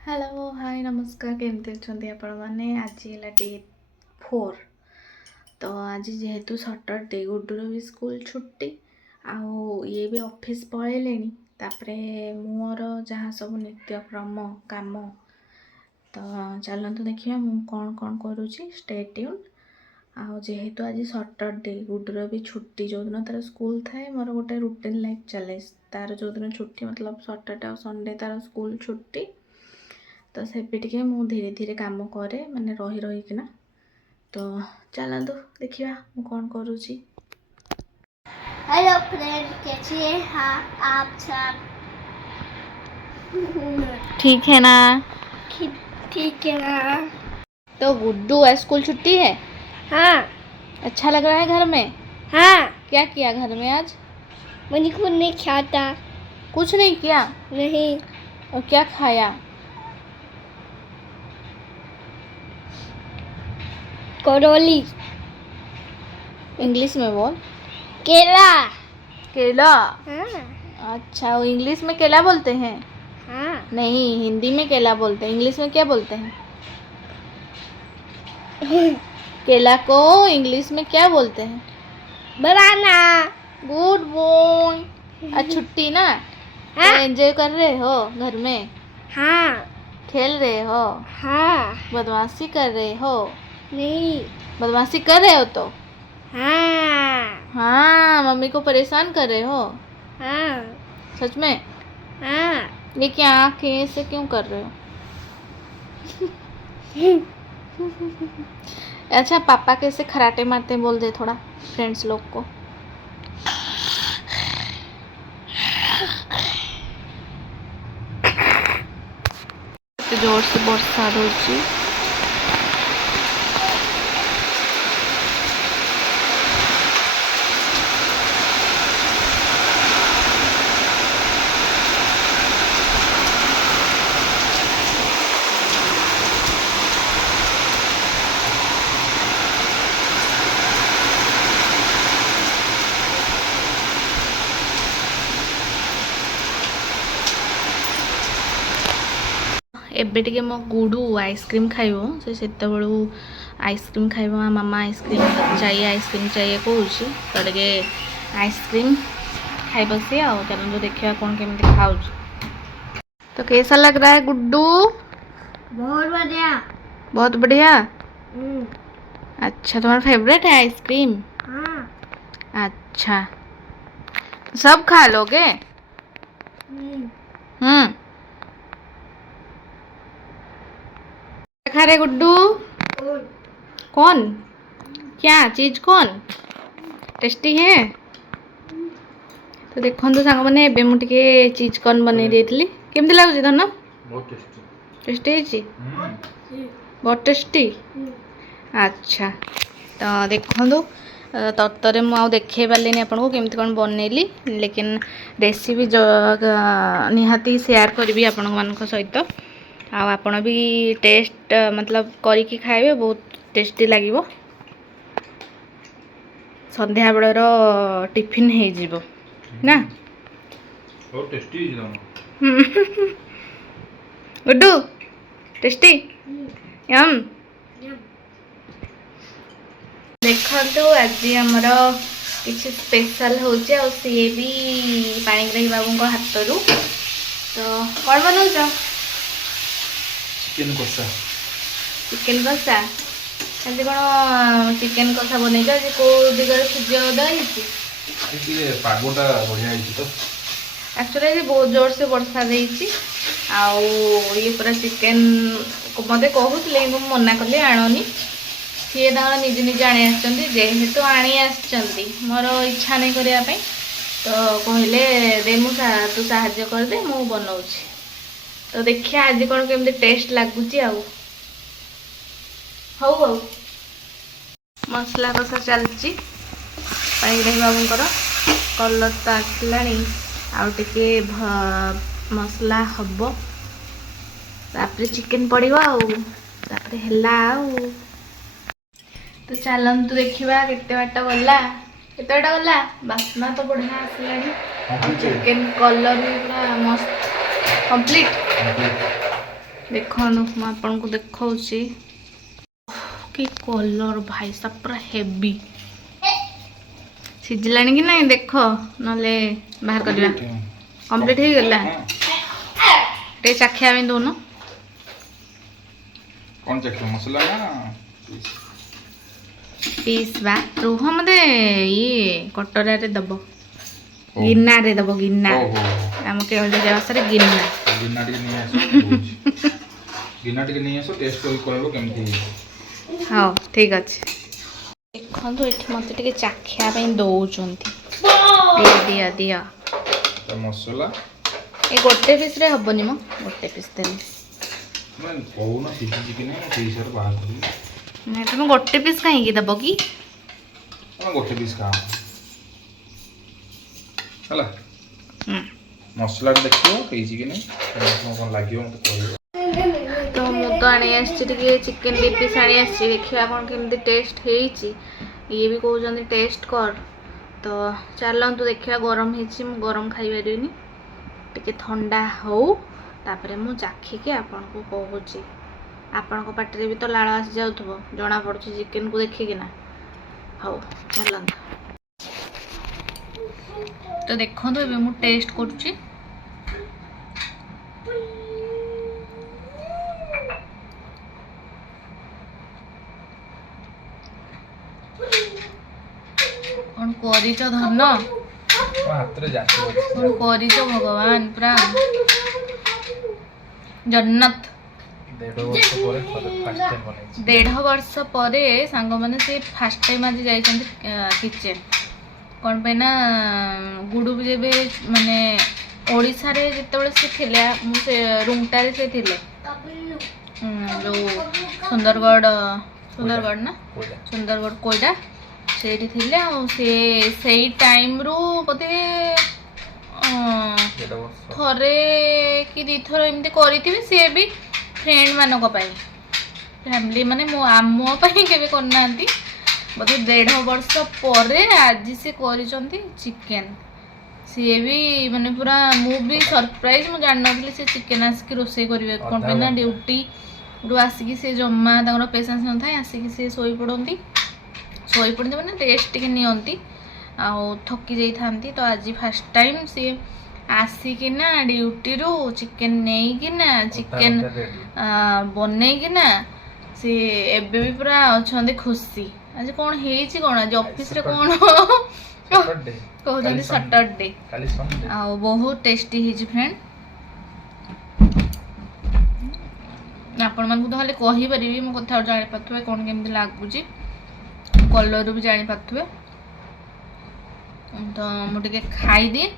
Hello hi नमस्कार केमती अच्छे आपण मैंने आज है डे 4 तो आज जेहेतु सटरडे गुड्डूर भी स्कूल छुट्टी आउ ये भी ऑफिस पलैले तापरे मोर जहाँ सब नित्यक्रम काम तो चलतु देखिए मु कौन कौन करुँची स्टे ट्यून आउ जेहेतु आज सटरडे गुड्डूर भी छुट्टी जो दिन तार स्कूल थाए मोर गोटे रूटीन लाइफ चले तार जो दिन छुट्टी मतलब सटरडे और संडे तार स्कूल छुट्टी तो से टे मु धीरे धीरे काम करे माने रही रही किना तो चलतु देखिए मु कौन करुँची। हेलो फ्रेंड, कैसे हैं आप सब? ठीक है ना? ठीक है ना? तो गुड्डू आज स्कूल छुट्टी है? हाँ। अच्छा लग रहा है घर में? हाँ। क्या किया घर में आज? मुझे कुछ नहीं खाता। कुछ नहीं किया? नहीं। और क्या खाया? करौली। इंग्लिश में बोल। केला। केला? हाँ। अच्छा, वो इंग्लिश में केला बोलते हैं? हाँ। नहीं, हिंदी में केला बोलते हैं। इंग्लिश में क्या बोलते हैं? केला को इंग्लिश में क्या बोलते हैं? बनाना। Good boy. आज छुट्टी ना? हाँ? तो एंजॉय कर रहे हो घर में? हाँ। खेल रहे हो? हाँ। बदमाशी कर रहे हो? नहीं। बदमाशी कर रहे हो तो? हाँ। हाँ, मम्मी को परेशान कर रहे हो? हाँ। सच में? हाँ। ये क्या आँखें ऐसे क्यों कर रहे हो? अच्छा, पापा कैसे खराटे मारते हैं बोल दे थोड़ा फ्रेंड्स लोग को। जोर से बरसा होची। एबे टिके मो गुडू आइसक्रीम खाइबो से बेलू आइसक्रीम खाइबो मामा आइसक्रीम चाहिए कहूँ तो टे आइसक्रीम खाइब सी आ चलो देखिए कौन केमती खाऊ। तो कैसा लग रहा है गुड्डू? बहुत बढ़िया। बहुत बढ़िया। अच्छा, तुम्हारा फेवरेट है आइसक्रीम? हाँ। अच्छा, सब खा लोगे? खा रहे गुड्डू? कौन? क्या चीज कौन? टेस्टी है? तो देखो सांग मैंने एबे मु टिके चीज कॉर्न बनै देइथिली। केमती लागुची धन? बहुत टेस्टी। टेस्टी है? बहुत टेस्टी। अच्छा, तो देखो तत्तरे मु देखे पारे आपको केमती कौन बनैली लेकिन रेसिपी जो निहाती शेयर करी आपण मान सहित आपण भी टेस्ट मतलब करिकी खाइबे बहुत टेस्टी लगिवो। संध्या बेलर टिफिन हो जिवो ना? बहुत टेस्टी गुड्डू टेस्टी यम। देखो आज आमर किसी स्पेशल हो सी भी पाणिग्राही बाबू हाथ रू तो कौन बनाऊ? चिकन कषा। चिकेन कषा कौन चिकेन कषा बन कौ दिगरे सूर्य उदय पागटा बढ़िया तो एक्चुअली बहुत जोर से वर्षा देती आउ ये पूरा चिकेन मत कहते मना कली आणनी सी निजे निजे आनी आसहेतु आनी आसती मोर इच्छा नहीं करने तो कहले दे तू साहाଯ୍य कर दे मु बनाऊँ तो देखिए आज कौन केमती टेस्ट लगुच हऊ मसला कषा चलती पाणिग्राही बाबूंकर कलर तो आसला आउटे मसला हम तापर चिकेन पड़ो आउे तो चलतु देखा केते बाट गला केते बाट गला बास्ना तो बढ़िया आसला चिकेन कलर भी पूरा मस्त कंप्लीट ଦେଖନ୍ତୁ ମୁଁ ଆପଣଙ୍କୁ ଦେଖାଉଛି କି କଲର୍ ଭାଇ सा पूरा हेवी ସିଝିଲାଣି କି ନାହିଁ ଦେଖ ନହେଲେ ବାହାର କରିବା କମ୍ପ୍ଲିଟ୍ ହେଇଗଲା ଟିକେ ଚାଖିବା ପାଇଁ ଦଉନ कौन चखे मसला ना ପିସ୍ ବା ରୁହ ମତେ ଇଏ କଟରାରେ ଦବ गिन्नारे दब गिन्ना आम केवल भाषा गिन्ना गिन्ना टिके नहीं आसो गिन्ना टिके नहीं आसो टेस्ट कर कहबो केमथि हाँ ठीक अच्छे देखो ये मत टे चाखिया दौरान दिया दिया तो मसला ये गोटे पीस रे हबनी मो गोटे पीस देली मैं कहूना सिझी कि नहीं से हिसाब बाहर करी नहीं तुम गोटे पीस कहीं दब कि मैं गोटे पीस खा हला मसला देखियो पेजी कि नहीं कोन लागियो मत कहबो तो मु तो आनी आछी चिकन दी पीस आनी आछी देखिया कोन केमती टेस्ट हेची ये भी कहउजंदी टेस्ट कर तो चलंतु देखिया गरम हेची मु गरम खाइ परिनी टिके ठंडा हो तापरे मु चाखी के आपन को कहउची आपन को पाटरे भी तो लाळ आसी जाउथबो जणा पड़छ चिकन को देखि कि ना हो चलंतु तो देखो तो मु टेस्ट करुची कौन करिच धन हाथ रे जातो कौन करिच भगवान पूरा जन्नत 1.5 वर्ष पर सांग मैंने से फास्ट टाइम आज जाइछन्ति किचन कौन पे ना गुडू भी जब माने ओडिशा रे जेतेबेले से थिले से रूमटारे से थिले जो सुंदरगढ़ ना सुंदरगढ़ कोइडा सेठी थिले आ से टाइम रो बोधे थरे कि दी थर एमती करिथिबे से भी फ्रेंड मानक पाई फैमिली माने मो आमो पाई केबे करनांती बोधे 1.5 वर्ष पर आज से करिसंती चिकन सी भी माने पूरा मु भी सरप्राइज मु जान नथली से चिकन आसिक रोसे करिवे कोन पे ना ड्यूटी रु आसिक से जम्मा तांगर पेशेंस न थाय आसिक से सोई पड़ंती माने रेस्ट टिके नियंती आ थकी जाई थांती तो आज फर्स्ट टाइम से आसिक ना ड्यूटी रु चिकन नेई कि ना चिकन बनै कि ना से एबे भी पूरा अछंदी खुशी आज कौन हेची कौन आज ऑफिस रे कौन कहते सैटरडे आ बहुत टेस्टी हेची फ्रेंड आपण मन को तो खाली कहि परिबी मो कथा जानि पाथुवे कोन केमती लागुची कलर भी जानि पाथुवे तो मु टिके खाई दिए